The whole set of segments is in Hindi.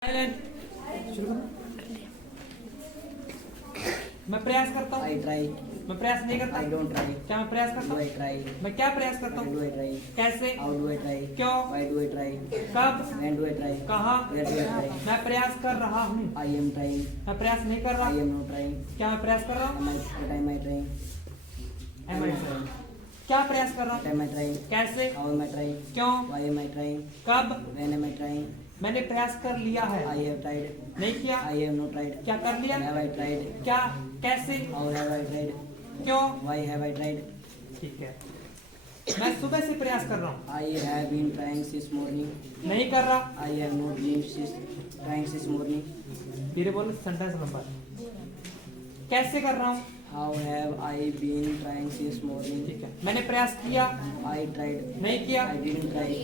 शुरू करो। मैं प्रयास करता हूँ। I try. मैं प्रयास नहीं करता। I don't try. क्या मैं प्रयास करता Do I हूँ? try? मैं क्या प्रयास करता Why हूँ? do I try? कैसे? How do I try? क्यों? Why do I try? कब? When do I try? कहाँ? Where do I try? मैं प्रयास कर रहा हूँ। I am trying. मैं प्रयास नहीं कर I रहा। am not trying. क्या मैं प्रयास कर रहा हूँ? What am I trying? Am I trying? क्या प्रयास कर रहा What हूँ? am I trying? कैसे? How am I trying? क्यों? Why am I trying? कब? When am I trying? मैंने प्रयास कर लिया है। I have tried. नहीं किया। I have not tried. क्या कर लिया? Have I tried? क्या? कैसे? How have I tried? क्यों? Why have I tried? ठीक है। मैं सुबह से प्रयास कर रहा हूँ। I have been trying since morning. नहीं कर रहा। I have not been trying since morning. धीरे बोलो, सेंटेंस नंबर। कैसे कर रहा हूँ? How have I been trying since morning? ठीक है। मैंने प्रयास किया। I tried. नहीं किया। I didn't try.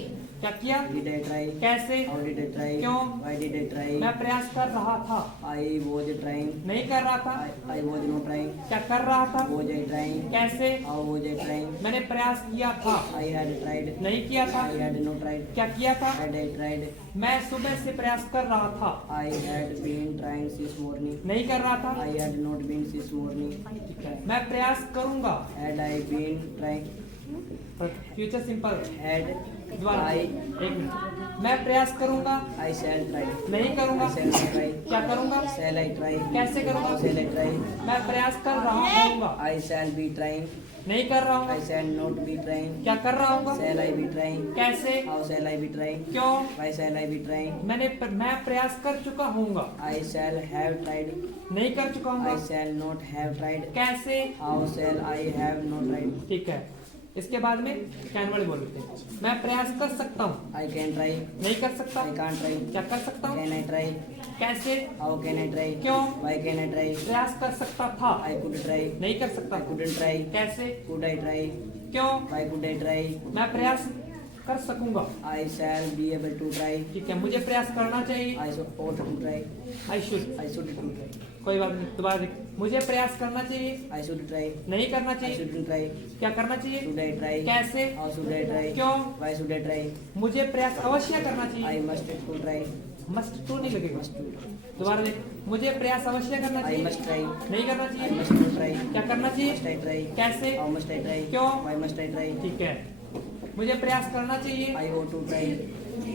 क्या किया? Did I try? कैसे? How did I try? क्यों? Why did I try? मैं प्रयास कर रहा था। I was trying. नहीं कर रहा था। I was not trying. क्या कर रहा था? Was I trying? कैसे? How was I trying? मैंने प्रयास किया था। I had tried. नहीं किया था। I had not tried. क्या किया था? Had I tried? मैं सुबह से प्रयास कर रहा था। I had been trying since morning. नहीं कर रहा था। I had not been since morning. ठीक है। मैं प्रयास करूंगा। Had I been trying? Future simple. Had दोबारा I? एक मिनट। मैं प्रयास करूंगा। I shall try. नहीं करूंगा। I shall not try. क्या करूंगा? Shall I try? कैसे करूंगा? How shall I try? मैं प्रयास कर रहा हूँगा। I shall be trying. नहीं कर रहा हूँ। I shall not be trying. क्या कर रहा हूँ? Shall I be trying? कैसे? How shall I be trying? क्यों? Why shall I be trying? मैं प्रयास कर चुका हूँगा। I shall have tried. नहीं कर चुका I हूँगा। shall not have tried. कैसे? How shall I have not tried? ठीक है। इसके बाद में कैन वर्ड बोल लेते हैं। मैं प्रयास कर सकता हूँ। I can try. नहीं कर सकता। I can't try. क्या कर सकता हूँ? Can I try? कैसे? How can I try? क्यों? Why can I try? प्रयास कर सकता था। I could try. नहीं कर सकता। I couldn't try. कैसे? Could I try? क्यों? Why could I try? मैं प्रयास कर सकूंगा। I shall be able to try. ठीक है। मुझे प्रयास करना चाहिए। I ought to try. I should. I should to try. कोई बात नहीं, दोबारा देख। मुझे प्रयास करना चाहिए। I should try. नहीं करना I चाहिए। shouldn't try. क्या करना चाहिए? Should I try? कैसे? How should I try? क्यों? Why should I try? मुझे प्रयास अवश्य करना I चाहिए। must to try. Must to नहीं लगेगा। Must to. दोबारा देख। मुझे प्रयास अवश्य करना I चाहिए। must try. नहीं करना I चाहिए। must to try. क्या करना Must चाहिए? I try? कैसे? How must I try? क्यों? Why must I try? ठीक है। मुझे प्रयास करना चाहिए। I ought to try.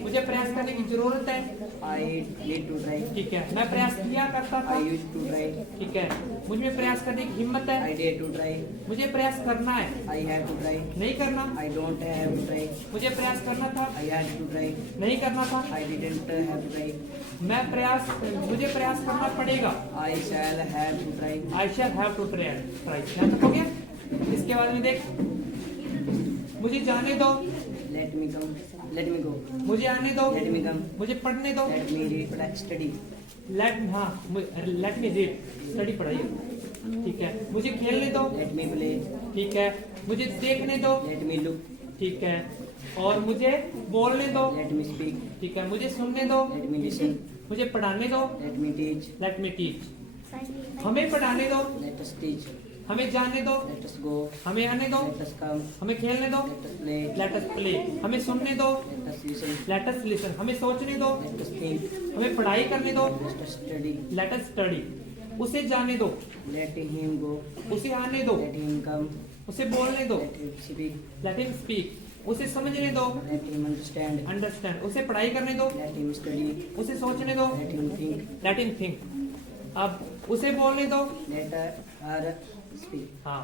मुझे प्रयास करने की जरूरत है। I need to try. ठीक है। मैं प्रयास किया करता था। I used to try. ठीक है। मुझ में प्रयास करने की हिम्मत I है। dare to try. मुझे प्रयास करना है। I have to try. नहीं करना। I don't have to try. मुझे प्रयास करना था। I had to try. नहीं करना था। I didn't have to try. मुझे प्रयास करना पड़ेगा। I shall have to try. I shall have to try. यहाँ तक हो गया। इसके बाद में देख। मुझे जाने दो। Let me come. Let me go. मुझे आने दो। Let me come. मुझे पढ़ने दो। Let me read. Study. Let me read. Study पढ़ाइए। ठीक है। मुझे खेलने दो। Let me play. ठीक है। मुझे देखने दो। Let me look. ठीक है। और मुझे बोलने दो। Let me speak. ठीक है। मुझे सुनने दो। Let me listen. मुझे पढ़ाने दो। Let me teach. Let me teach. हमें पढ़ाने दो। Let us teach. हमें जाने दो। Let us go. हमें आने दो। Let us come. हमें खेलने दो। Let us play. Let us play. हमें सुनने दो। Let us listen. Let us listen. हमें सोचने दो। Let us think. हमें पढ़ाई करने दो। Let us study. Let us study. उसे जाने दो। Let him go. उसे आने दो। Let him come. उसे बोलने दो। Let him speak. Let him speak. उसे समझने दो। Let him understand. अंडरस्टैंड। उसे पढ़ाई करने दो। Let him study. उसे सोचने दो। Let him think. Let him think. अब उसे बोलने दो। Let her speak. हाँ,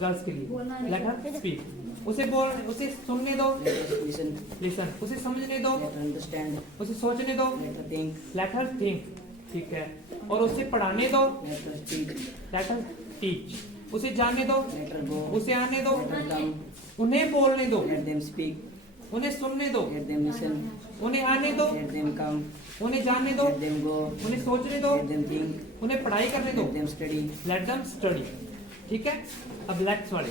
गर्ल्स के लिए लेट हर स्पीक। उसे सुनने दो। Let us listen. लिसन। उसे समझने दो। Let her understand. उसे सोचने दो। Let her think. Let her think. ठीक है। और उसे पढ़ाने दो। Let her teach. Let her teach. उसे जाने दो। Let her go. उसे आने दो। Let her come. उन्हें बोलने दो। Let them speak. उन्हें सुनने दो। Let them listen. उन्हें आने दो। Let them come. उन्हें जाने दो। Let them go. उन्हें सोचने दो। Let them think. उन्हें पढ़ाई करने दो। Let them study. Let them study. ठीक है। अब लेट्स वाले।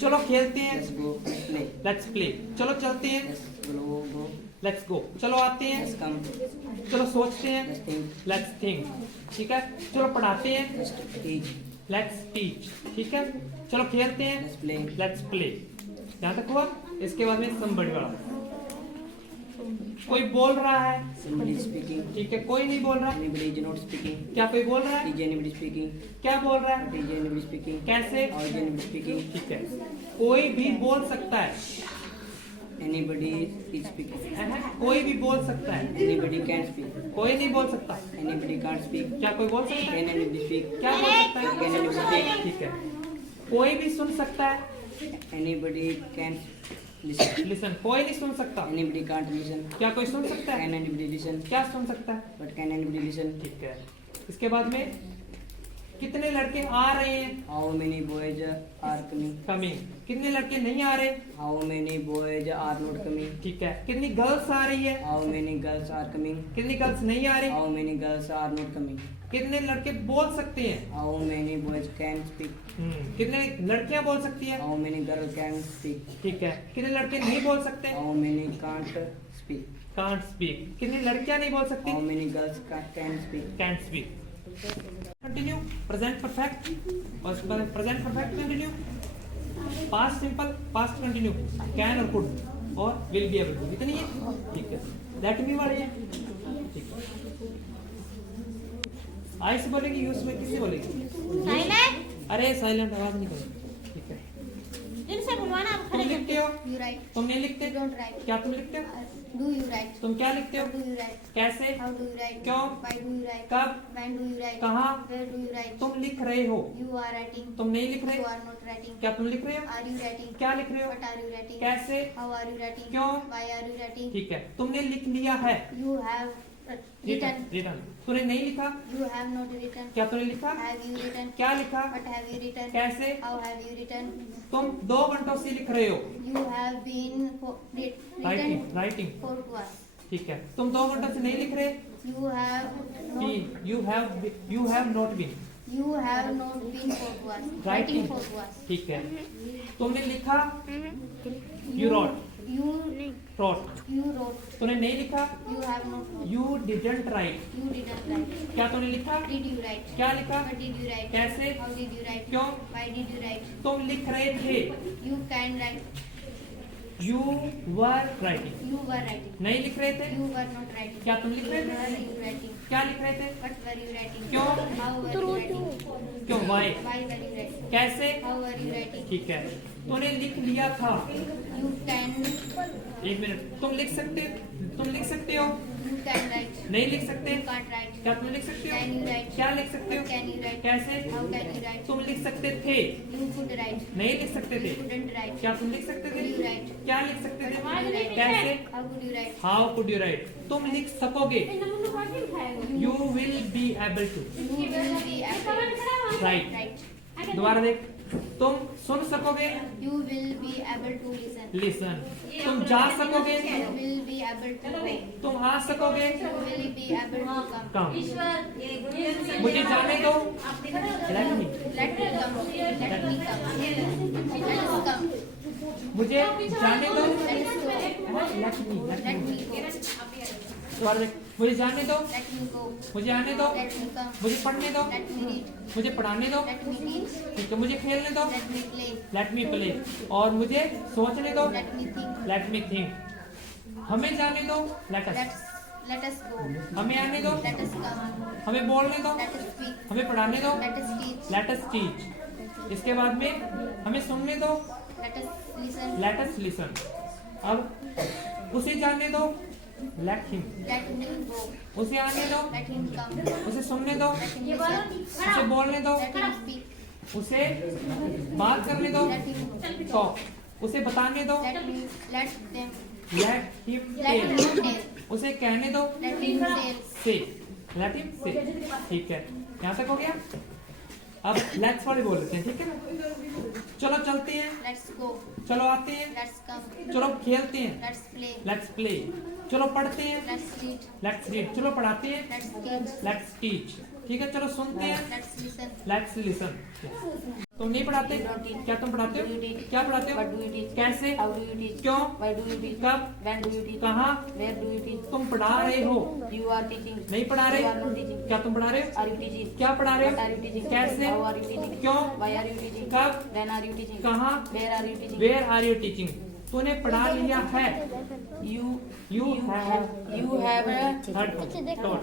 चलो खेलते हैं। Let's go. Let's play. Let's play. चलो चलते हैं। Let's go. Let's go. चलो आते हैं। Let's come. चलो सोचते हैं। Let's think. Let's think. ठीक है। चलो पढ़ाते हैं। Let's teach. Let's teach. ठीक है। चलो खेलते हैं। Let's play. Let's play. यहाँ तक हुआ। इसके बाद में समबड़ी वाला कोई बोल रहा है, Somebody is speaking. ठीक है, कोई नहीं बोल रहा, Anybody is not speaking. क्या कोई बोल रहा है, Is anybody speaking? क्या बोल रहा है, What is anybody speaking? कैसे, How is anybody speaking? ठीक है, कोई भी बोल सकता है, Anybody is speaking. कोई भी बोल सकता है, Anybody can speak. कोई नहीं बोल सकता, Anybody can't speak. क्या कोई बोल सकता है, Can anybody speak? क्या बोल सकता है, Can anybody speak? ठीक है, कोई भी सुन सकता है, Anybody can listen. लिसन, कोई नहीं सुन सकता, Anybody can't listen. क्या कोई सुन सकता है, Can anybody listen? क्या सुन सकता है, But can anybody listen? ठीक है। इसके बाद में कितने लड़के आ रहे हैं, How many boys are coming? Coming, कितने लड़के नहीं आ रहे, How many boys are not coming? ठीक है, कितनी गर्ल्स आ रही है, How many girls are coming? कितनी गर्ल्स नहीं आ रही, How many girls are not coming? कितने लड़के बोल सकते हैं, How many boys can speak? कितने लड़कियां बोल सकती हैं, How many girls can speak? ठीक है, कितने लड़के नहीं बोल सकते, How many can't speak? Can't speak, कितनी लड़कियां नहीं बोल सकती, How many girls can speak? Can speak. Continue, present perfect और present perfect continue, past simple, past continue, can और कुड और विल बी एबल टू, इतनी है, ठीक है। लेट मी वाले हैं, ठीक है। आई से बोलेगी, यूज में किससे बोलेगी, साइलेंट अरे साइलेंट आवाज नहीं करो, ठीक है। जिनसे बुलवाना आप तुम खड़े लिखते हो, You write. तुम नहीं लिखते, You don't write. क्या तुम लिखते हो, Do you write? तुम क्या लिखते How हो, do you write? कैसे, How do you write? क्यों? Why do you write? कब, When do you write? कहाँ, Where do you write? तुम लिख रहे हो, You are writing. तुम नहीं लिख You रहे, are not writing. क्या तुम लिख रहे हो, Are you writing? क्या लिख रहे हो, What are you writing? कैसे, How are you writing? क्यों? Why are you writing? ठीक है, तुमने लिख लिया है, You have written. रिटर्न, तूने नहीं लिखा, You have not written. क्या तूने लिखा, Have you written? क्या लिखा, What have you written? कैसे, How have you written? तुम 2 घंटों से लिख रहे हो, You have been written writing, writing, for us. ठीक है, तुम 2 घंटों से नहीं लिख रहे, You have not. You have not been, You have not been for us. Writing. Writing for us. ठीक है, तुमने लिखा, you wrote, You wrote, you wrote. तूने नहीं लिखा, You have not wrote. You didn't write, You didn't write. क्या तूने लिखा, Did you write? क्या लिखा, What did you write? कैसे, How did you write? क्यों, Why did you write? तुम लिख रहे थे, You can write. You were writing, You were writing. नहीं लिख रहे थे, You were not writing. क्या तुम लिख रहे Were थे, you writing? क्या लिख रहे थे, What were you writing? क्यों? How were you writing? क्यों, Y, Why were you writing? कैसे, How were you writing? ठीक है, तूने लिख लिया था, You can. 1 मिनट, तुम लिख सकते हो, You can write. नहीं लिख सकते, You can't write. क्या तुम लिख सकते Can हो, you write? क्या लिख सकते हो, What can you write? कैसे, How can you write? तुम लिख सकते थे, You could write. नहीं लिख सकते थे, Couldn't write. क्या तुम लिख सकते थे, Could you write? क्या लिख सकते थे, Could you write? कैसे, How could you write? How could you write, तुम लिख सकोगे, you will be able to, You will be able. Right, Right. दोबारा देख, तुम सुन सकोगे, You will be able to listen. Listen, तुम जा सकोगे, You will be able to go. तुम आ सकोगे, You will be able to come. कम, मुझे जाने दो, let me, Let me come. Let me come. Let us come. मुझे जाने दो, Let us go. Let me, Let me go. दोबारा देख, मुझे जाने दो, Let me go. मुझे आने दो, Let me come. मुझे पढ़ने दो, Let me read. मुझे पढ़ाने दो, Let me teach. ठीक है, मुझे खेलने दो, Let me play. Let me play, और मुझे सोचने दो, Let me think. Let me think, हमें जाने दो, let us, Let us go. हमें आने दो, Let us come. हमें बोलने दो, Let us speak. हमें पढ़ाने दो, Let us teach. Let us teach, इसके बाद में हमें सुनने दो, Let us listen. Let us listen, अब उसे जाने दो, late him, Let him go. उसे आने दो, Let him come. उसे सुनने दो, Let him listen. उसे बोलने दो, Let him speak. उसे बात करने दो, Let him टॉक, उसे बताने दो, let them let him let him tell, tell. उसे कहने दो, Let him tell. Say, let him say, ठीक है, यहाँ तक हो गया। अब लेट्स वाले बोल लेते हैं, ठीक है ना, चलो चलते हैं, Let's go. चलो आते हैं, Let's come. चलो खेलते हैं, Let's play. लेट्स प्ले, चलो पढ़ते हैं, Let's read. लेट्स रीड, चलो पढ़ाते हैं, Let's teach. लेट्स टीच, ठीक है, चलो सुनते हैं, Let's listen. Let's listen. तुम नहीं पढ़ाते, क्या तुम पढ़ाते हो, क्या पढ़ाते हो, What do you teach? कैसे, How do you teach? क्यों, Why do you teach? कब, When do you teach? कहाँ, Where do you teach? तुम पढ़ा रहे हो, You are teaching. नहीं पढ़ा You are रहे, not teaching. क्या तुम पढ़ा रहे हो, Are you teaching? क्या पढ़ा रहे What are हो, you teaching? कैसे, How are you teaching? क्यों, Why are you teaching? कब, When are you teaching? कहाँ, Where are you teaching? Where are you teaching, तूने पढ़ा लिया है, You have heard. heard taught Taught.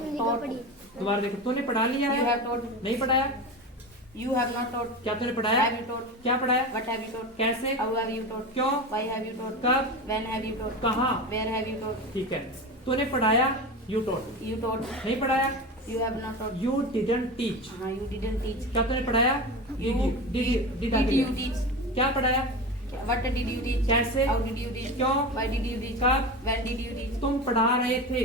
दोबारा देखो, तूने पढ़ा लिया You है, have taught. नहीं पढ़ाया, You have not taught. क्या तूने पढ़ाया, Have you taught? क्या पढ़ाया, What have you taught? कैसे, How have you taught? क्यों, Why have you taught? कब, When have you taught? कहाँ, Where have you taught? ठीक है, तूने पढ़ाया, you taught, You taught. नहीं पढ़ाया, You have not taught. you didn't teach, You didn't teach. क्या तूने पढ़ाया, did Did you teach? क्या पढ़ाया, What did you teach? कैसे, How did you teach? क्यों, Why did you teach? कब, When did you teach? तुम पढ़ा रहे थे,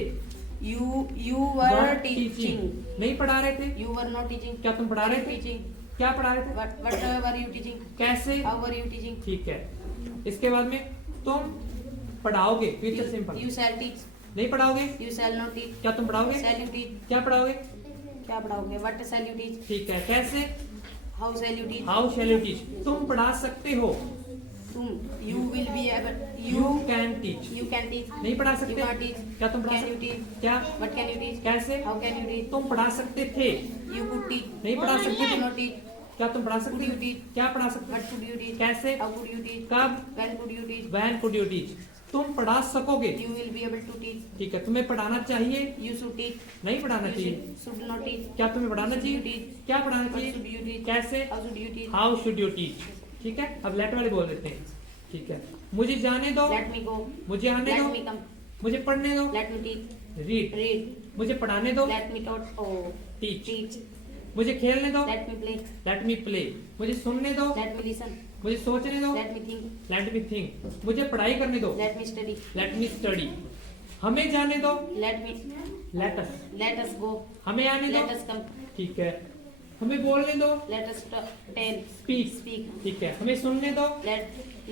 You were were teaching. नहीं पढ़ा रहे थे, You were not teaching. क्या तुम पढ़ा रहे थे, Teaching. क्या पढ़ा रहे थे, What were you teaching? कैसे, How were you teaching? ठीक है, इसके बाद में तुम पढ़ाओगे, future simple, You shall teach. नहीं पढ़ाओगे, You shall not teach. क्या तुम पढ़ाओगे, Shall you teach? क्या पढ़ाओगे, क्या पढ़ाओगे? What shall you teach? ठीक है, कैसे, How shall you teach? How shall you teach, तुम पढ़ा सकते हो, तुम. You will be able. You can teach, You can teach. नहीं पढ़ा You सकते, can't teach. क्या तुम पढ़ा Can you सकते, teach? क्या, What can you teach? कैसे, How can you teach? तुम पढ़ा सकते थे, You could teach. नहीं पढ़ा सकते You थे, could not teach. क्या तुम पढ़ा सकते Could you थे, teach? क्या पढ़ा सकते, What could you teach? कैसे, How could you teach? कब, When could you teach? When could you teach, तुम पढ़ा सकोगे, You will be able to teach. ठीक है, तुम्हें पढ़ाना चाहिए, You should teach. नहीं पढ़ाना You चाहिए, should not teach. क्या तुम्हें पढ़ाना Should you चाहिए, teach? क्या पढ़ाना What should चाहिए, you teach? कैसे, How should you teach? How should you teach, ठीक है, अब लेट वाले बोल देते हैं, ठीक है, मुझे जाने दो, Let me go. मुझे आने Let दो, me come. मुझे पढ़ने दो, Let me teach. Read, Read. मुझे पढ़ाने दो, Let me taught. Oh. Teach, Teach. मुझे खेलने दो, Let me play. Let me play, मुझे सुनने दो, Let me listen. मुझे सोचने दो, Let me think. Let me think, मुझे पढ़ाई करने दो, Let me study. Let me study, हमें जाने दो, Let me. Let us, Let us go. हमें आने दो, Let us come. ठीक है, हमें बोलने दो, Let us tell. Speak, Speak. ठीक है, हमें सुनने दो,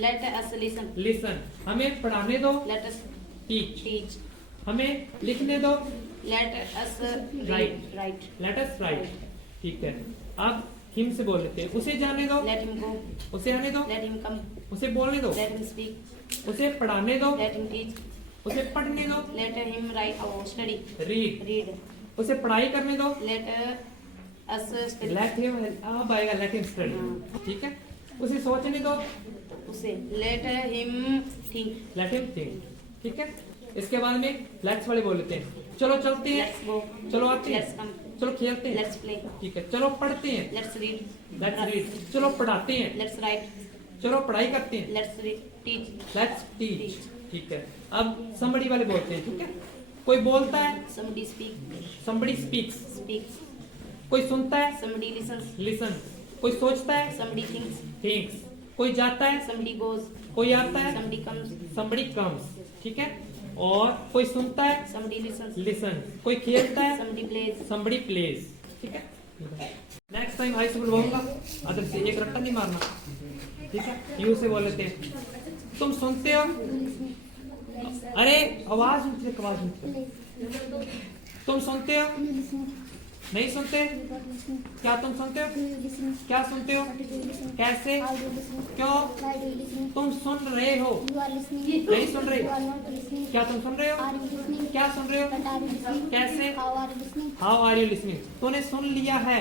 Let us listen. लिसन, हमें पढ़ाने दो, Let us टीच, teach. हमें लिखने दो, Let us Write. Write. Let us right, ठीक है, अब हिम से बोल लेते हैं, उसे जाने दो, Let him go. उसे आने दो, Let him come. उसे बोलने दो, Let him speak. उसे पढ़ाने दो, Let him teach. उसे पढ़ने दो, Let him write or study. Read, Read. उसे पढ़ाई करने दो, Let us study. Let him, अब आएगा लेट हिम स्टडी, ठीक है, उसे सोचने दो, उसे let him think. Let him think, ठीक है, इसके बाद में लेट्स वाले बोल लेते हैं, चलो चलते हैं, Let's go. चलो आते हैं, Let's come. चलो खेलते हैं, Let's play. ठीक है, चलो पढ़ते हैं, Let's read. लेट्स रीड, चलो पढ़ाते हैं, Let's write. चलो पढ़ाई करते हैं, Let's read. Teach. Let's teach, ठीक है, अब somebody वाले बोलते हैं, ठीक है, कोई बोलता है, Somebody speak. somebody speaks, Speaks. कोई सुनता है, Somebody listens. listen, कोई सोचता है, Somebody thinks. thinks, कोई जाता है, Somebody goes. कोई आता है, Somebody comes. somebody comes, ठीक है, और कोई सुनता है, Somebody listens. listen, कोई खेलता है, Somebody plays. somebody plays, ठीक है, नेक्स्ट टाइम हाई स्कूल बोलूंगा, अदर से एक रट्टा नहीं मारना, ठीक है, यू से बोल लेते हैं, तुम सुनते हो, अरे आवाज ऊंची, आवाज ऊंची, तुम सुनते हो, नहीं सुनते, क्या तुम सुनते हो, क्या सुनते हो, कैसे, क्यों, तुम सुन रहे हो, नहीं सुन रहे, क्या तुम सुन रहे हो, क्या सुन रहे हो, कैसे, हाउ आर यू लिसनिंग, तूने सुन लिया है,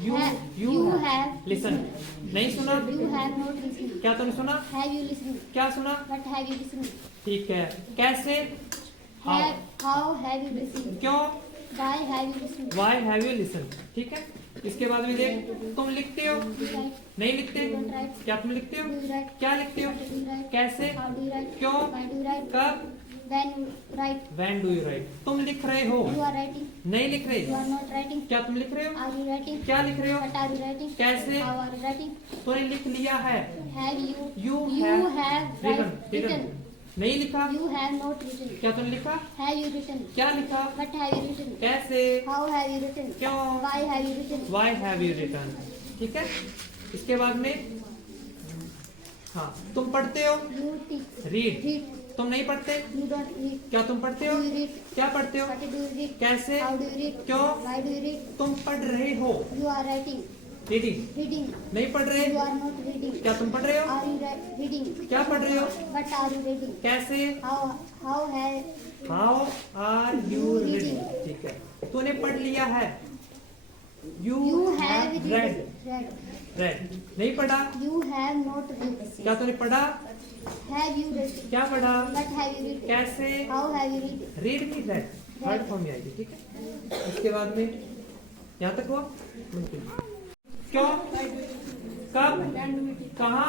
यू You have लिसन, नहीं सुना, You have not listened. क्या तूने सुना, Have you listened? क्या सुना, What have you listened? ठीक है, कैसे, how, How have you listened? क्यों, Why have you listened? Why have you listen, ठीक है, इसके बाद में देख, तुम लिखते हो, Do you write? नहीं लिखते, Don't write. क्या तुम लिखते हो, Do you write? क्या लिखते हो, What do you write? कैसे, How do you write? क्यों, Why do you write? कब, When you write? When do you write, तुम लिख रहे हो, You are writing. नहीं लिख You रहे, are not writing. क्या तुम लिख रहे हो, Are you writing? क्या लिख रहे हो, What are you writing? कैसे, How are you writing? तूने लिख लिया है, Have you? You have have written. नहीं लिखा, You have not written. क्या तुमने लिखा, Have you written? क्या लिखा, What have you written? कैसे, How have you written? क्यों, Why have you written? Why have you return, ठीक है, इसके बाद में, हाँ, तुम पढ़ते हो, You teach. Read, Read. तुम नहीं पढ़ते, You don't read. क्या तुम पढ़ते हो, Do you read? क्या पढ़ते हो, What do you read? कैसे, How do you read? क्यों, Why do you read? तुम पढ़ रहे हो, You are writing. Reading, Reading. नहीं पढ़ रहे, You are not reading. क्या तुम पढ़ रहे हो, Are you reading? क्या पढ़ रहे हो, What are you reading? कैसे, How have how are you reading, ठीक है, तूने पढ़ लिया है, you have read, read? Read, नहीं पढ़ा, You have not read. क्या तूने पढ़ा, Have you read? क्या पढ़ा? What have you read? कैसे? How have you read? Read नहीं दैट थर्ड फॉर्म में आएगी, ठीक है। इसके बाद में यहाँ तक हुआ। क्यों, कब, कहाँ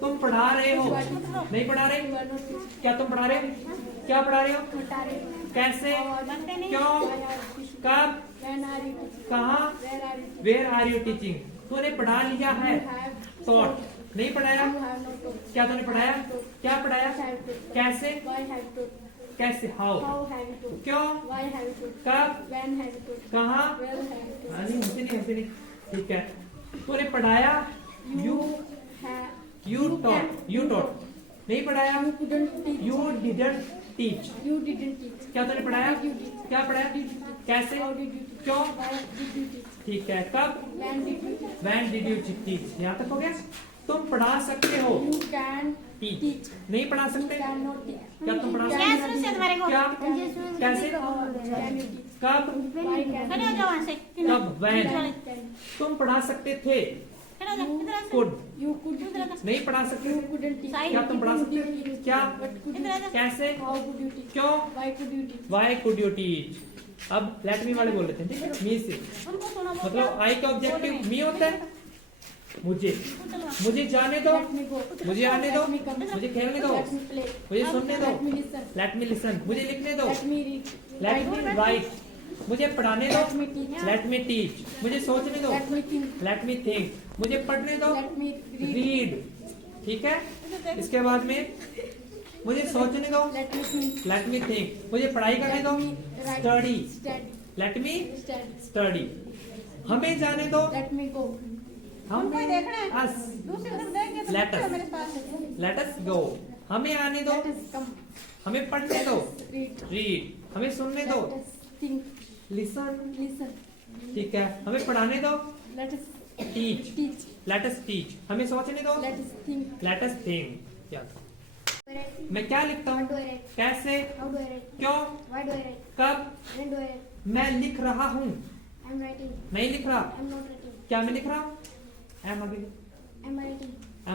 तुम पढ़ा रहे हो, नहीं पढ़ा रहे, क्या तुम पढ़ा रहे हो, क्या पढ़ा रहे हो, कैसे, क्यों, कब, कहाँ, वेयर आर यू टीचिंग। तूने पढ़ा लिया है, थॉट नहीं पढ़ाया, क्या तूने पढ़ाया, क्या पढ़ाया, कैसे, कैसे, हाउ, क्यों, कब, कहाँ, नहीं, ठीक है। तूने पढ़ाया, यू टॉट नहीं पढ़ाया, यू डिडंट टीच, क्या तूने पढ़ाया, क्या पढ़ाया, कैसे, क्यों, ठीक है। कब, व्हेन डिड यू टीच। यहाँ तक हो गया। तुम पढ़ा सकते हो, टीच नहीं पढ़ा सकते, क्या तुम पढ़ा सकते, क्या, कैसे, कब, कब, व्हेन। तुम पढ़ा सकते थे, कुड नहीं पढ़ा सकते, क्या तुम पढ़ा सकते, क्या, कैसे, क्यों, वाई कुड यू टीच। अब लेट मी वाले बोल लेते हैं, ठीक है। मी से मतलब आई का ऑब्जेक्टिव मी होता है, मुझे जाने दो, मुझे आने दो, मुझे खेलने दो, मुझे सुनने दो, लेट मी लिसन, मुझे लिखने दो, लेट मी राइट, मुझे पढ़ाने दो, लेट मी टीच, मुझे सोचने दो, लेट मी थिंक, मुझे पढ़ने दो, रीड, ठीक है। इसके बाद में मुझे सोचने दो, लेट मी थिंक, मुझे पढ़ाई करने दो, स्टडी, लेट मी स्टडी, हमें जाने दो, हम अस, लेट अस गो, हमें आने दो, हमें पढ़ने दो, रीड, हमें सुनने दो, लिसन, ठीक है। हमें पढ़ाने दो, टीच, लेट अस टीच, हमें सोचने दो, लेट अस थिंक। मैं क्या लिखता हूँ, कैसे, क्यों, कब, मैं लिख रहा हूँ, नहीं लिख रहा, क्या मैं लिख रहा हूँ, एम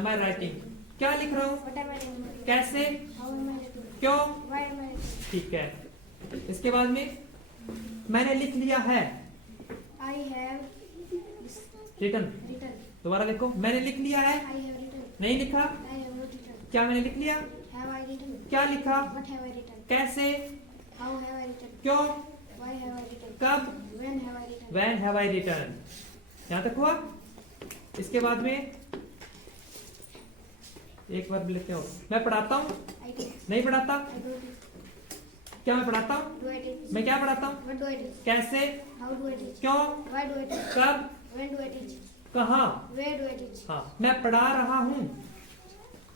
आई राइटिंग, क्या लिख रहा हूँ, कैसे, क्यों, ठीक है। इसके बाद में मैंने लिख लिया है, रिटन, दोबारा देखो, मैंने लिख लिया है, नहीं लिखा, क्या मैंने लिख लिया, क्या लिखा, कैसे, क्यों, कब, व्हेन हैव आई रिटन। यहाँ तक हुआ। इसके बाद में एक बार लिखते हो, मैं पढ़ाता हूँ, नहीं पढ़ाता, क्या मैं पढ़ाता हूँ, मैं क्या पढ़ाता हूँ, कैसे, क्यों, कब, कहाँ, हाँ। मैं पढ़ा रहा हूँ,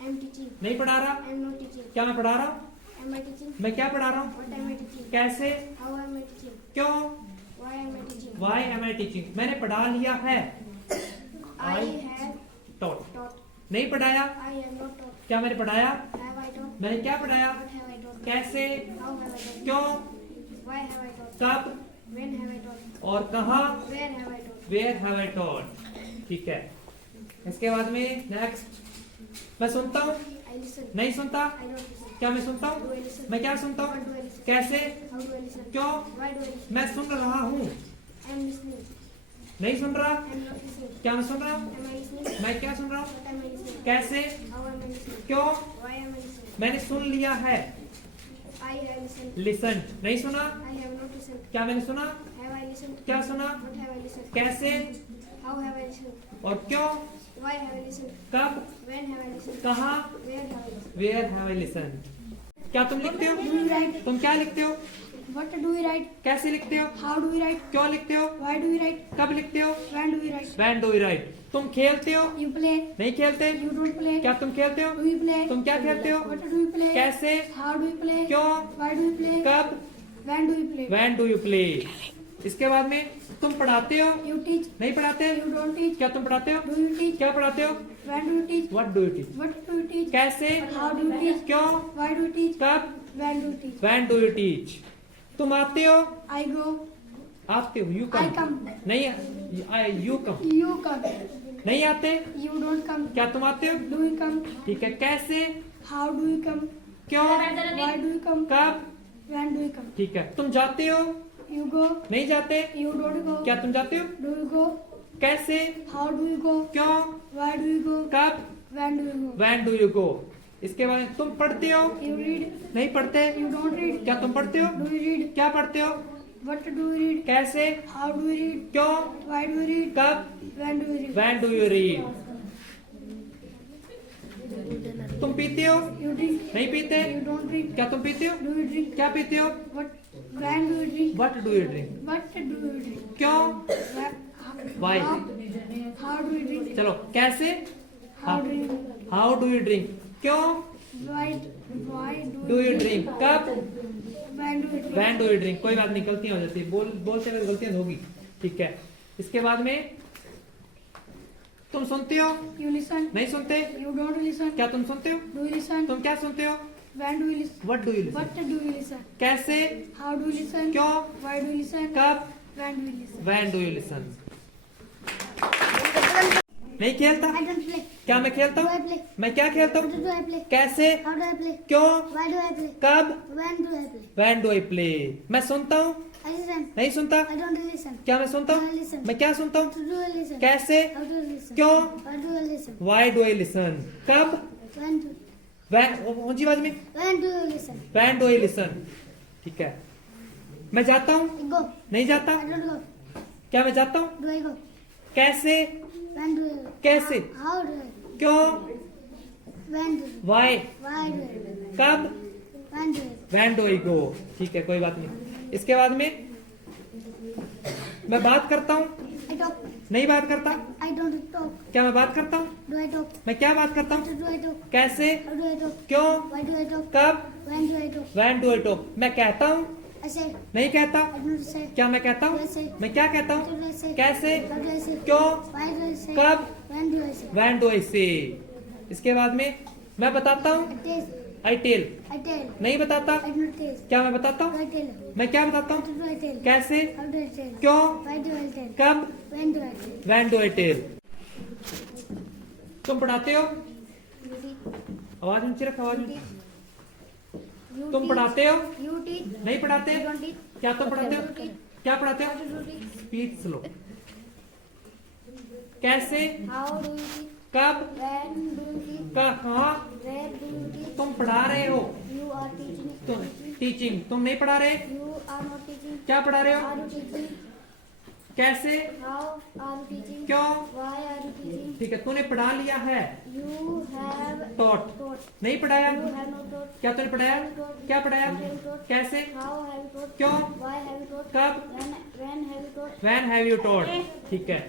नहीं पढ़ा रहा, क्या मैं पढ़ा रहा हूँ, मैं क्या पढ़ा रहा हूँ, कैसे, क्यों, वाई एम आई टीचिंग। मैंने पढ़ा लिया है, आई टॉट, नहीं पढ़ाया, क्या मैंने पढ़ाया, मैंने क्या पढ़ाया, कैसे, क्यों, कब और कहाँ, वेयर हैव आई टॉट, ठीक है। इसके बाद में नेक्स्ट, मैं सुनता हूँ, नहीं सुनता, क्या मैं सुनता हूँ, मैं क्या सुनता हूँ, कैसे, क्यों, मैं सुन रहा हूँ, नहीं सुन रहा, क्या मैं सुन रहा हूँ, मैं क्या सुन रहा हूँ, कैसे, क्यों, मैंने सुन लिया है, लिसन, नहीं सुना, क्या मैंने सुना, क्या सुना, कैसे और क्यों, कब, कहाँ, वेयर हैव आई लिसन। क्या तुम लिखते हो, तुम क्या लिखते हो, What do we write? कैसे लिखते हो, How do we write? क्यों लिखते हो, Why do we write? कब लिखते हो, When do we write? When do we write. तुम खेलते हो, You play. नहीं खेलते, You don't play. क्या तुम खेलते हो, Do you play? तुम क्या खेलते हो, What do you play? कैसे, How do you play? क्यों, Why do you play? कब, When do you play? When do you play. इसके बाद में तुम पढ़ाते हो, You teach. नहीं पढ़ाते, You don't teach. क्या तुम पढ़ाते हो, Do you teach? क्या पढ़ाते हो, When do you teach? What do you teach, What do you teach? कैसे, How do you teach? क्यों, Why do you teach? कब, When do you teach? When do you teach. तुम आते हो, I go. आते हो, यू I कम, come. नहीं यू कम, You come. नहीं आते, You don't come. क्या तुम आते हो, Do you come? ठीक है। कैसे, How do you come? क्यों, Why do you come? कब, When do you come? ठीक है। तुम जाते हो, You go. नहीं जाते, You don't go. क्या तुम जाते हो, Do you go? कैसे, How do you go? क्यों, Why do you go? कब, When do you go? when do you go। इसके बाद तुम पढ़ते हो, You read. नहीं पढ़ते, You don't read. क्या तुम पढ़ते हो, Do you read? क्या पढ़ते हो, What do you read? कैसे, How do you read? क्यों, Why do you read? कब, When do you read? when do you read। तुम पीते हो, You drink. नहीं पीते, You don't drink. क्या तुम पीते हो, Do you drink? क्या पीते हो, What? When do you drink? what do you drink, What do you drink? क्यों, Why? How do you drink? चलो कैसे, How do you? how do you drink, क्यों, Why? Why do you drink, कब, When do you drink? when do you drink। कोई बात नहीं, गलतियां हो जाती है, बोलते हुए गलतियां होगी, ठीक है। इसके बाद में तुम सुनते हो, You listen. नहीं सुनते, You don't listen. क्या तुम सुनते हो, Do you listen? तुम क्या सुनते हो, When do you listen? what do you listen, What do you listen? कैसे, How do you listen? क्यों, Why do you listen? कब, When do you listen? when do you listen। नहीं खेलता, I don't play. क्या मैं खेलता Do I हूँ, play? मैं क्या खेलता What हूँ, do I play? कैसे, How do I play? क्यों, Why do I play? कब, When do I play? when do I play। मैं सुनता हूँ, I listen. नहीं सुनता, I don't listen. क्या मैं सुनता I हूँ, listen. मैं क्या सुनता What हूँ, do I listen? कैसे, How do I listen? क्यों, Why do I listen? why do I listen, कब, When do? ऊंची आवाज में, When do you listen? when do I listen, ठीक है। मैं जाता हूँ, I go. नहीं जाता, I don't go. क्या मैं जाता हूँ, Do I go? कैसे, When do I? कैसे, How do I? क्यों, When do? why, Why do I? कब, When do I? when do I go, ठीक है, कोई बात नहीं। इसके बाद में मैं बात करता हूँ, I talk. नहीं बात करता, I don't talk. क्या मैं बात करता हूँ, Do I talk? मैं क्या बात करता What हूँ, do I talk? कैसे, How do I talk? क्यों, Why do I talk? कब, When do I talk? when do I talk। मैं कहता हूँ, I say. नहीं कहता, I don't say. क्या मैं कहता हूँ, Yes, I say. मैं क्या कहता What हूँ, do I say? कैसे, How do I say? क्यों, Why do I say? कब, When do I say? when do I say। इसके बाद में मैं बताता हूँ, I taste. I tell, I tell. नहीं बताता, I don't taste. क्या मैं बताता What हूँ, do I tell? मैं क्या बताता What हूँ, do I tell? कैसे, How do I tell? क्यों, Why do I tell? कब, When do I tell? when do I tell। तुम पढ़ाते हो, आवाज ऊंची रख, आवाज ऊंची। You तुम teach. पढ़ाते हो, You teach. नहीं पढ़ाते, You don't teach. क्या तुम पढ़ाते हो, क्या पढ़ाते हो, How do you teach? Speech slow, कैसे, How do you teach? कब, When do you teach? कहाँ, Where do you teach? तुम पढ़ा रहे हो, You are teaching. तुम टीचिंग, तुम नहीं पढ़ा रहे, You are not teaching. क्या पढ़ा रहे Are हो, you teaching? कैसे, How are you teaching? क्यों, Why are you teaching? ठीक है, तूने पढ़ा लिया है, You have taught, taught. नहीं पढ़ाया, You have not taught. क्या तूने पढ़ाया, क्या पढ़ाया, कैसे, How have you taught? क्यों, Why have you taught? कब, When have you taught? when have you taught, ठीक है।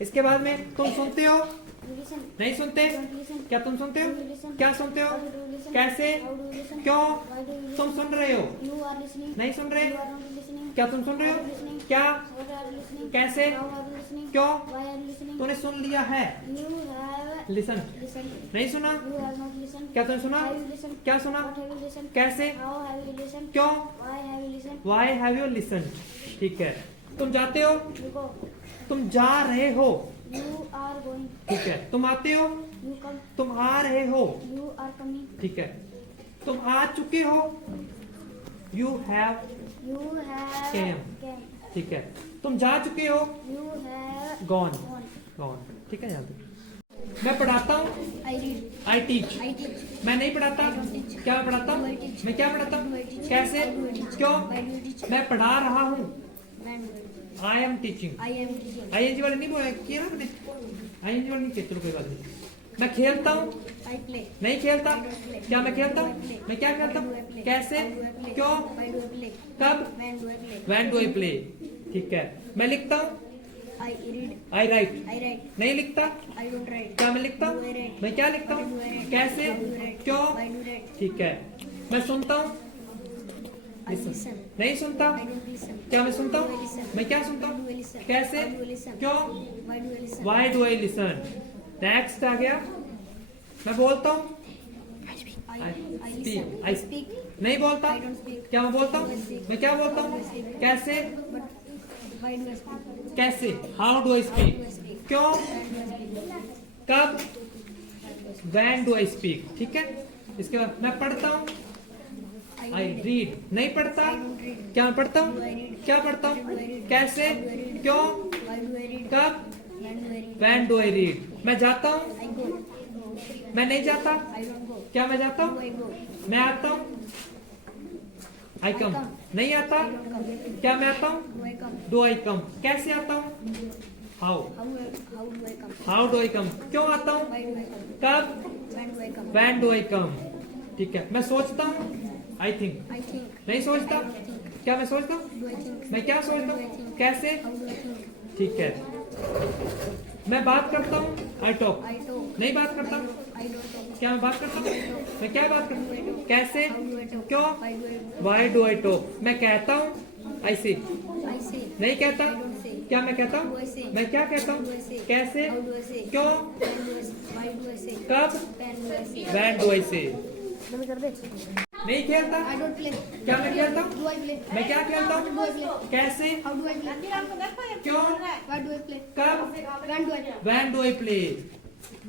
इसके बाद में तुम सुनते हो, You listen. नहीं सुनते, You don't listen. क्या तुम सुनते हो, Do you listen? क्या सुनते हो, How do you listen? कैसे, How do you listen? क्यों, Why do you तुम listen? सुन रहे हो, You are listening. नहीं सुन रहे, You are not listening. क्या तुम सुन रहे How are हो, you listening? क्या, What are you listening? कैसे, How are you listening? क्यों, Why are you listening? तूने सुन लिया है, You have लिसन, listened. नहीं सुना, You have not listened. क्या तुमने सुना, Have you listened? क्या सुना, What have you listened? कैसे, How have you listened? क्यों, Why have you listened? why have you listened, ठीक है। तुम जाते हो, You go. तुम जा रहे हो, You are going. ठीक है। तुम आते हो, You come. तुम आ रहे हो, You are coming. ठीक है। तुम आ चुके हो, you have, You have Came. came. ठीक है। तुम जा चुके हो, You have gone, gone. gone, ठीक है। यहाँ मैं पढ़ाता हूँ, I read. I teach, I teach. मैं नहीं पढ़ाता, क्या मैं पढ़ाता हूँ, मैं क्या पढ़ाता हूँ, कैसे, क्यों, Why do you teach? मैं पढ़ा रहा हूँ, When do you teach? I am teaching. I am teaching. ING वाले नहीं बोला किया ना मैंने, आईएनजी वाले नहीं किया, चलो कोई बात नहीं। मैं खेलता हूँ, I play. नहीं खेलता, क्या मैं खेलता हूँ, मैं क्या खेलता When do I हूँ, play? कैसे, How do I play? क्यों, Why do I play? कब, When do I play? when do I play, ठीक है। मैं लिखता हूँ, I read. I write, I write. नहीं लिखता, I don't write. क्या मैं लिखता हूँ, मैं क्या लिखता What do I हूँ, write? कैसे, How do you write? क्यों, Why do you write? ठीक है। मैं सुनता हूँ, I listen. नहीं सुनता, I don't listen. क्या मैं सुनता How do I हूँ, listen? मैं क्या सुनता How हूँ, do I listen? कैसे, How do I listen? क्यों, Why do I listen? why do I listen, next आ गया। मैं बोलता हूँ, I listen. I speak. नहीं बोलता, I don't speak. क्या मैं बोलता हूँ, मैं क्या बोलता हूँ, कैसे, But why do I speak? कैसे, how do I How speak, do I speak? क्यों, When do I speak? कब, when do I speak, ठीक है। इसके बाद मैं पढ़ता हूँ, I आई read. रीड। नहीं पढ़ता, I don't read. क्या मैं पढ़ता Do I हूँ? read? क्या पढ़ता How do I हूँ? read? कैसे? How do I read? क्यों? Why do I read? कब? When do I read? When do I read? मैं जाता हूँ, I go. मैं नहीं जाता, I don't go. क्या मैं जाता Do हूँ? I go? मैं आता हूँ, आई कम। come. नहीं आता, I don't come. क्या मैं आता हूँ? Do I come? Do I come. कैसे आता हूँ? How. How do I come? How do I come. क्यों आता हूँ? Why do I come? कब? When do I come? When do I come? ठीक है। मैं सोचता हूँ, आई थिंक। I think. नहीं सोचता, I don't think. क्या मैं सोचता हूँ? Do I think? मैं क्या सोचता When do I हूँ? think? कैसे? How do I think? ठीक है। मैं बात करता हूँ, आई टॉक। I talk. नहीं बात करता, I don't talk. क्या मैं बात करता हूँ? मैं क्या बात करता हूँ? कैसे? How do I talk? क्यों? Why do I talk? Why do I talk. मैं कहता हूँ, आई से। I say. नहीं कहता, I don't say. क्या मैं कहता Do I हूँ? say? मैं क्या कहता How do I हूँ? say? कैसे? How do I say? क्यों? When do I say? Why do I say? कब? When do I say? When do I say? बंद कर दे. नहीं खेलता, I don't play. क्या मैं खेलता हूँ? Do I play? मैं क्या खेलता Do I हूँ? play? कैसे? How do I play? क्यों? Why do I play? कब? When do I play? When do I play?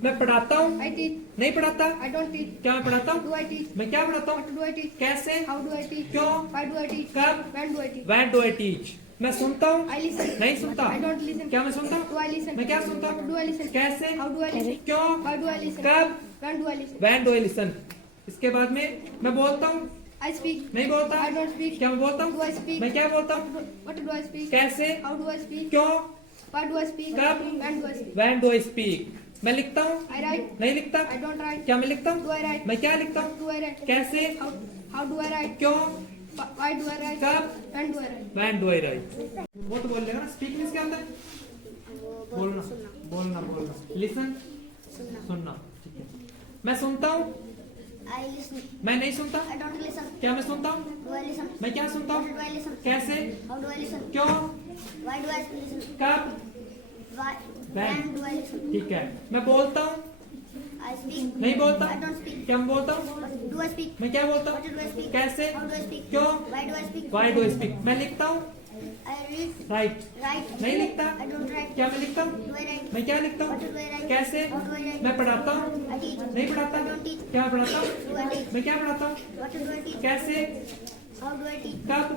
मैं पढ़ाता हूँ, I teach. नहीं पढ़ाता, I don't teach. क्या मैं पढ़ाता हूँ? Do I teach? मैं क्या पढ़ाता What हूँ? do I teach? कैसे? How do I teach? क्यों? Why do I teach? कब? When do I teach? When do I teach? मैं सुनता हूँ, I listen. नहीं सुनता, I don't listen. क्या मैं सुनता Do I listen? मैं क्या सुनता What do I listen? कैसे? How do I listen? क्यों? Why do I listen? कब? When do I listen? When do I listen? इसके बाद में मैं बोलता हूँ, I speak. नहीं बोलता, I don't speak. क्या मैं बोलता Do I हूँ? speak? मैं क्या बोलता हूँ? What do I speak? कैसे? How do I speak? क्यों? Why do I speak? कब? When do I speak? When do I speak? मैं लिखता हूँ, I write. नहीं लिखता, I don't write. क्या मैं लिखता Do I हूँ? write? मैं क्या लिखता What हूँ? do I write? कैसे? How do I write? क्यों? Why do I write? कब? When do I write? When do I write? वो तो बोल लेगा ना, स्पीक इसके अंदर बोलना, बोलना, बोलना, लिसन, सुनना। ठीक है। मैं सुनता हूँ, I listen. मैं नहीं सुनता, I don't listen. क्या मैं सुनता हूँ? Do I listen? मैं क्या सुनता What हूँ? do I listen? कैसे? How do I listen? क्यों? Why do I listen? कब? Why? When? When do I listen? ठीक है। मैं बोलता हूँ, I speak. नहीं बोलता, I don't speak. क्या मैं बोलता हूँ? What do I speak? मैं क्या बोलता What हूँ? do I speak? कैसे? How do I speak? क्यों? Why do I speak? Why do I speak? मैं लिखता हूँ, I read. Right, Write. नहीं लिखता, I don't write. क्या मैं लिखता हूँ? Do I write? मैं क्या लिखता What हूँ? do I write? कैसे? How do I write? मैं पढ़ाता हूँ, I teach. नहीं पढ़ाता, I don't teach. क्या मैं पढ़ाता हूँ? Do I teach? मैं क्या पढ़ाता हूँ? What do I teach? कैसे? How do I teach? कब?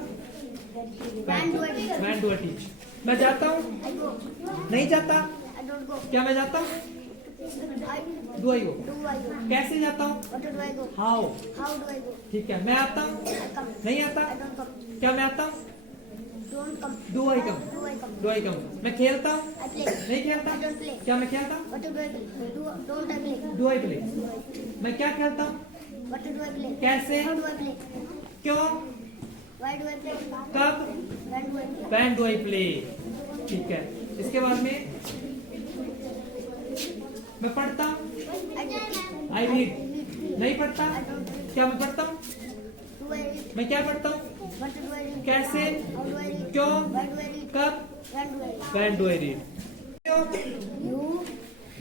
When do I teach? When do I teach? मैं जाता हूँ, I go. नहीं जाता, I don't go. क्या मैं जाता हूँ? I do I go, do I go? कैसे जाता हूँ? What do I go? How. How do I go? ठीक है। मैं आता हूँ, I come. नहीं आता, I don't come. क्या मैं आता हूँ? Don't come. Do I come, Do I come? Do I come. मैं खेलता हूँ, I play. नहीं खेलता, I don't play. क्या मैं खेलता? What do I play? Don't I play? Do I play. मैं क्या खेलता हूँ? What do I play? कैसे? How do I play? क्यों? Why do I play? कब? When do I play? When do I play? ठीक है। इसके बाद में मैं पढ़ता हूँ, I read. आई रीड, नहीं पढ़ता, I don't read. क्या मैं पढ़ता हूँ? Do I read? मैं क्या पढ़ता हूँ? What do I read? कैसे? How do I read? क्यों? Why do I read? कब? When do I read? When do I read? You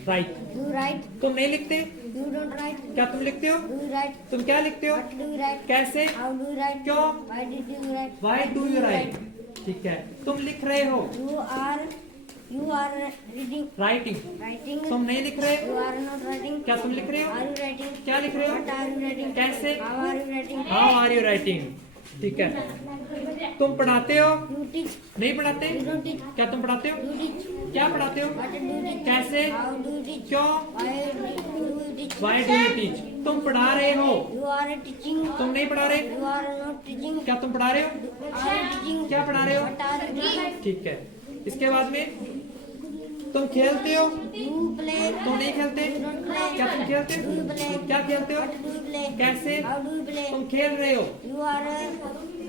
right. write. तुम नहीं लिखते, You don't write. क्या तुम लिखते हो? Do you write? तुम क्या लिखते हो? What do you write? कैसे? How do you write? क्यों? Why did you write? Why do you write? ठीक है। तुम लिख रहे हो, You are reading. Writing. Writing. तुम नहीं लिख रहे, You are not writing. क्या तुम लिख रहे हो? Are you writing? क्या लिख रहे हो? What are you writing? कैसे? How are you writing? How are you writing? ठीक है। तुम पढ़ाते हो, You teach. नहीं पढ़ाते, You don't teach. क्या तुम पढ़ाते हो? You teach. क्या पढ़ाते हो? What do you teach? कैसे? How do you teach? क्यों? Why do you teach? Why do you teach? तुम पढ़ा रहे हो, You are teaching. तुम नहीं पढ़ा रहे, You are not teaching. क्या तुम पढ़ा रहे हो? Are you teaching? क्या पढ़ा रहे हो? What are you teaching? ठीक है। इसके बाद में तुम खेलते हो, You play. तुम नहीं खेलते, You don't play. क्या तुम खेलते Do you हो? play? क्या खेलते हो? What do you play? कैसे? How do you play? तुम खेल रहे हो, You are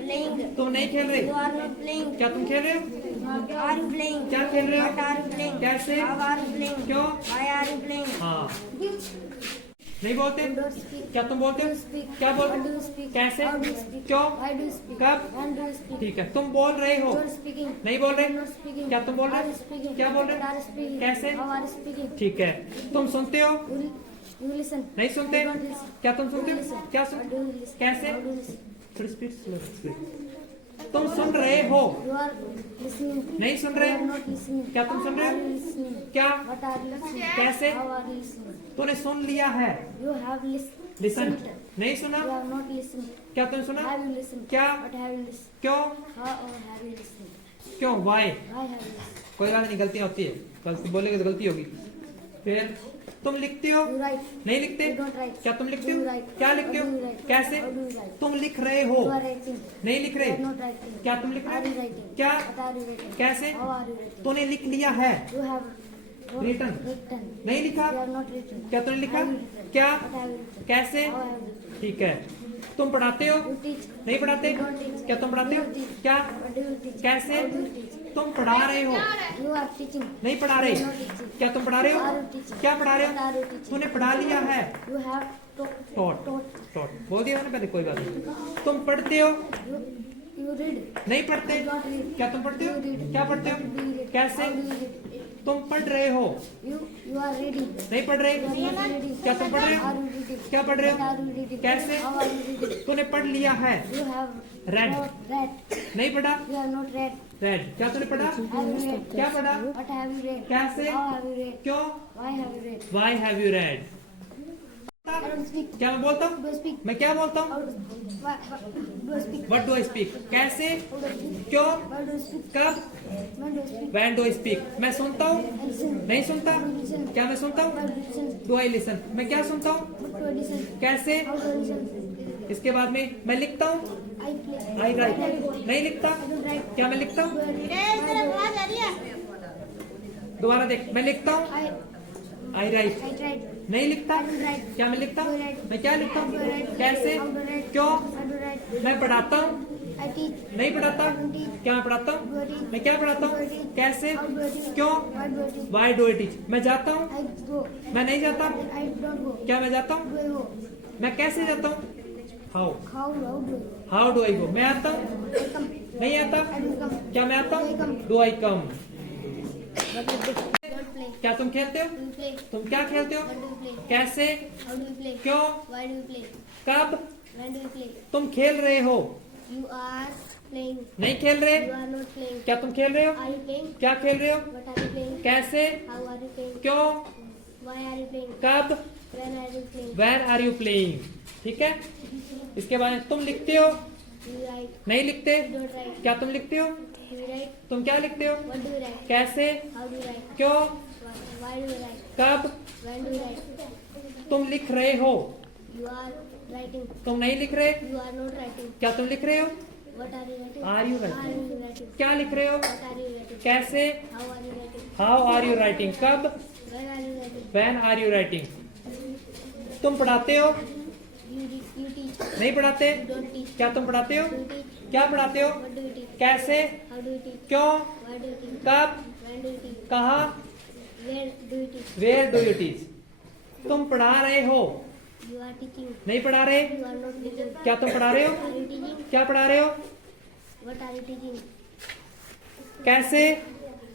playing. तुम नहीं खेल रहे, You are not playing. क्या तुम खेल रहे हो? Are you playing? क्या खेल रहे हो? What are you playing? कैसे? How are you playing? क्यों? Why are you playing? हाँ, नहीं बोलते, Don't speak. क्या तुम बोलते हो? Don't speak. क्या बोलते What do हो? you speak? कैसे? How do you speak? क्यों? Why do you speak? कब? When do you speak? ठीक है। तुम बोल रहे हो, You're speaking. नहीं बोल रहे, Not speaking. क्या तुम बोल Are रहे you speaking? क्या बोल रहे? What are you speaking? कैसे? How are you speaking? ठीक है। तुम सुनते हो, You listen. नहीं सुनते, You don't listen. क्या तुम You सुनते हो? listen. क्या What do soon, you listen? कैसे? How do you listen? थोड़ी स्पीड, स्लो स्पीड। तुम सुन रहे हो, You are listening. नहीं सुन You रहे, are not listening. क्या तुम सुन रहे Are हो? you listening? क्या? What are you listening? कैसे? How are you listening? तूने सुन लिया है, You have लिसन, listened. नहीं सुना? You have not listened. क्या तुमने सुना? Have you listened? क्या? What have you listened? क्यों? How or have you listened? क्यों? Why? Why have you listened? कोई बात नहीं, गलतियां होती है, गलती बोलेंगे तो गलती होगी। फिर तुम लिखते हो? You write. नहीं लिखते? You don't write. क्या तुम लिखते Do you हो? write? क्या लिखते How do you हो? write? कैसे? How do you write? तुम लिख रहे हो? You are writing. नहीं लिख You रहे? are not writing. क्या तुम लिख Are you रहे? writing? क्या? What are you writing? कैसे? How are you writing? तूने लिख लिया है? You have not Written. written. नहीं लिखा? You have not written. क्या तुमने लिखा? Have you written? क्या? What have you written? कैसे? How have you written? ठीक है। तुम पढ़ाते हो? You teach. नहीं पढ़ाते? You don't teach. क्या तुम पढ़ाते हो? You teach. क्या? What do you teach? कैसे? How do you teach? तुम पढ़ा रहे हो? You are teaching. नहीं पढ़ा रहे? You are not teaching. क्या तुम पढ़ा रहे Are हो? you teaching? क्या पढ़ा रहे What हो? are you teaching? तूने पढ़ा लिया है? You have Taught. taught. बोल दिया मैंने पहले, कोई बात नहीं। तुम पढ़ते हो? You read. नहीं पढ़ते? You don't read. क्या तुम पढ़ते हो? You read. क्या पढ़ते What do you हो? read? कैसे? How do you read? तुम पढ़ रहे हो? You are reading. नहीं पढ़ रहे? You are not reading. क्या तुम पढ़ रहे Are हो? you reading? क्या पढ़ रहे What हो? are you reading? कैसे? How are you reading? तूने पढ़ लिया है? You have Read. not read. नहीं पढ़ा? You have not read. Red. क्या तूने पढ़ा? Have you read? क्या पढ़ा? What have you read? कैसे? How have you read? क्यों? Why have you read? Why have you read? I don't speak. क्या मैं बोलता हूँ? Do I speak? मैं क्या बोलता How हूँ? do I speak? What do I speak? कैसे? How do I speak? क्यों? Why do I speak? कब? When do I speak? When do I speak? मैं सुनता हूँ? I listen. नहीं सुनता? Listen. क्या मैं सुनता How हूँ? do I listen? Do I listen? मैं क्या सुनता हूँ? What do I listen? कैसे? How do I listen? इसके बाद में मैं लिखता हूँ? I play. I write. नहीं लिखता? I don't write. क्या मैं लिखता Do हूँ? I read? दोबारा देख, मैं लिखता हूँ? I write. I tried. नहीं लिखता? I don't write. क्या मैं लिखता हूँ? मैं क्या लिखता How do I हूँ? write? कैसे? How do I write? क्यों? How do I write? मैं पढ़ाता हूँ? I teach. नहीं पढ़ाता? I don't teach. क्या मैं पढ़ाता Do हूँ? I teach? मैं क्या पढ़ाता How do I हूँ? teach? कैसे? How do I teach? क्यों? Why do I teach? Why do I teach? मैं जाता हूँ? I go. मैं नहीं जाता? I don't go. क्या मैं जाता हूँ? Do I go? मैं कैसे जाता हूँ? How? How do I go? How do I go? मैं आता हूँ? I come. नहीं आता? I don't come. क्या मैं आता I हूँ? come. Do I come? Don't play. क्या तुम खेलते हो? Do you play? तुम क्या खेलते हो? What do you play? कैसे? How do you play? क्यों? Why do you play? कब? When do you play? तुम खेल रहे हो? You are playing. नहीं खेल रहे? You are not playing. क्या तुम खेल रहे हो? Are you playing? क्या खेल रहे हो? What are you playing? कैसे? How are you playing? क्यों? Why are you playing? कब? When are you playing? Where are you playing? ठीक है? इसके बाद में तुम लिखते हो? Do you write? नहीं लिखते? You don't write. क्या तुम लिखते हो? Do you write? तुम क्या लिखते हो? What do you write? कैसे? How do you write? क्यों? Why do you write? कब? When do you write? तुम लिख रहे हो? You are writing. तुम नहीं लिख रहे? You are not writing. क्या तुम लिख रहे हो? What are you writing? Are you writing? Are you writing? क्या लिख रहे हो? What are you writing? कैसे? How are you writing? How are you writing? कब? When are you writing? When are you writing? तुम पढ़ाते हो? You teach. नहीं पढ़ाते? You don't teach. क्या तुम पढ़ाते हो? Do you teach? क्या पढ़ाते हो? What do you teach? कैसे? How do you teach? क्यों? Why do you teach? कब? When do you teach? कहाँ? Where do you teach? Where do you teach? तुम पढ़ा रहे हो? You are teaching. नहीं पढ़ा रहे? You are not teaching. क्या तुम पढ़ा रहे हो? Are you teaching? क्या पढ़ा रहे हो? What are you teaching? कैसे?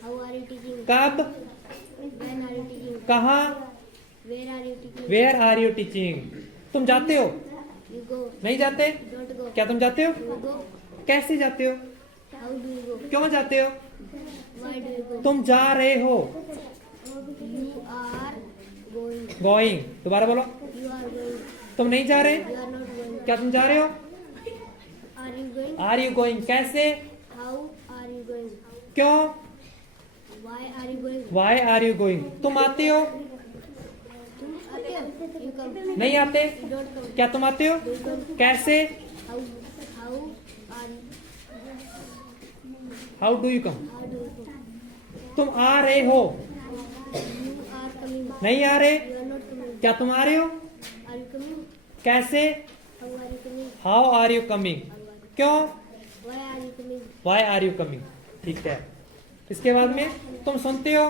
How are you teaching? कब? When are you teaching? कहाँ? Where are you teaching? Where are you teaching? तुम जाते हो? You go. नहीं जाते? You don't go. क्या तुम जाते हो? You go. कैसे जाते हो? How do you go? क्यों जाते हो? Why do you go? तुम जा रहे हो? You are going. Going. दोबारा बोलो। You are going. तुम नहीं जा रहे? You are not going. क्या तुम जा रहे हो? Are you going? Are you going? कैसे? How are you going? क्यों? Why are you going? Why are you going? तुम आते हो? तुम आते हो? You come. नहीं आते? You don't come. क्या तुम आते हो? You come. कैसे? How are you? How do you come? How do you come? तुम आ रहे हो? You are coming. नहीं आ रहे? You are not coming. क्या तुम आ रहे हो? Are you coming? कैसे? How are you coming? How are you coming? क्यों? Why are you coming? Why are you coming? ठीक है। इसके बाद में तुम सुनते हो?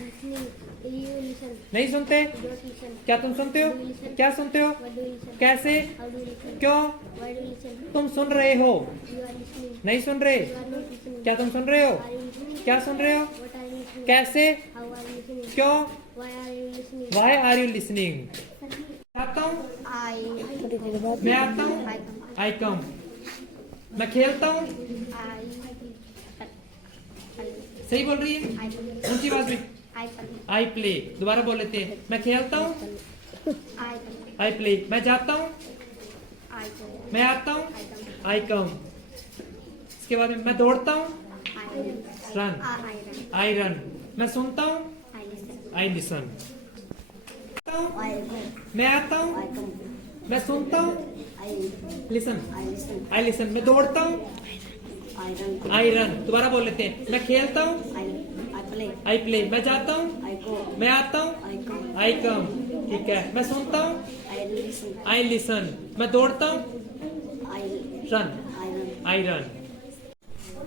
Listening. You listen. नहीं सुनते? You don't listen. क्या तुम सुनते हो? क्या सुनते हो? What do you listen? कैसे? How do you listen? क्यों? Why do you listen? तुम सुन रहे हो? You are listening. नहीं सुन रहे? You are not listening. क्या तुम सुन रहे हो? Are you listening? क्या सुन रहे हो? What are you listening? कैसे? How are you listening? क्यों? Why are you listening? Why are you listening? आता हूँ? मैं आता हूँ? I come. मैं खेलता हूँ? सही बोल रही है? ऊंची आवाज में। I play. दोबारा बोल लेते हैं। मैं खेलता हूँ? I play. मैं जाता हूँ? I go. मैं आता हूँ, आई कम। इसके बाद में मैं दौड़ता हूँ, I run. Run, I run. I run. मैं सुनता हूँ, I listen. I listen. I go. मैं आता हूँ, I come. मैं सुनता हूँ, I listen, listen. I listen. मैं दौड़ता हूँ, I run. I run. दोबारा बोल लेते हैं। मैं खेलता हूँ, I play. I play. मैं जाता हूँ, I go. मैं आता हूँ, I come. आई कम। ठीक है। मैं सुनता हूँ, I listen. I listen. मैं दौड़ता हूँ, I run, I run. I run.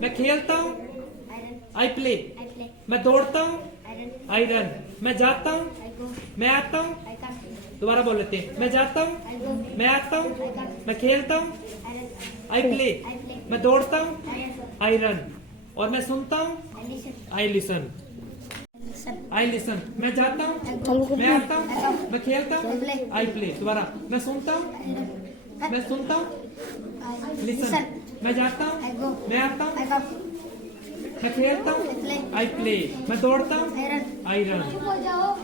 मैं खेलता हूँ, I run. I play. I play. मैं दौड़ता हूँ, I run. I run. मैं जाता हूँ, I go. मैं आता हूँ। I come. दोबारा बोल लेते हैं। मैं जाता हूँ, I go. मैं आता हूँ, मैं खेलता हूँ, I run. I play. I play. मैं दौड़ता हूँ, I run. I run. और मैं सुनता हूँ, I listen. I listen, Listen. I listen. मैं जाता हूँ, मैं आता हूँ, मैं खेलता हूँ, आई प्ले। दोबारा मैं सुनता हूँ, मैं सुनता हूँ, I लिसन। मैं जाता I हूँ, go. मैं आता I हूँ, come. मैं खेलता हूँ, I play. I play. मैं दौड़ता हूँ, I run. I run. हो जाओ.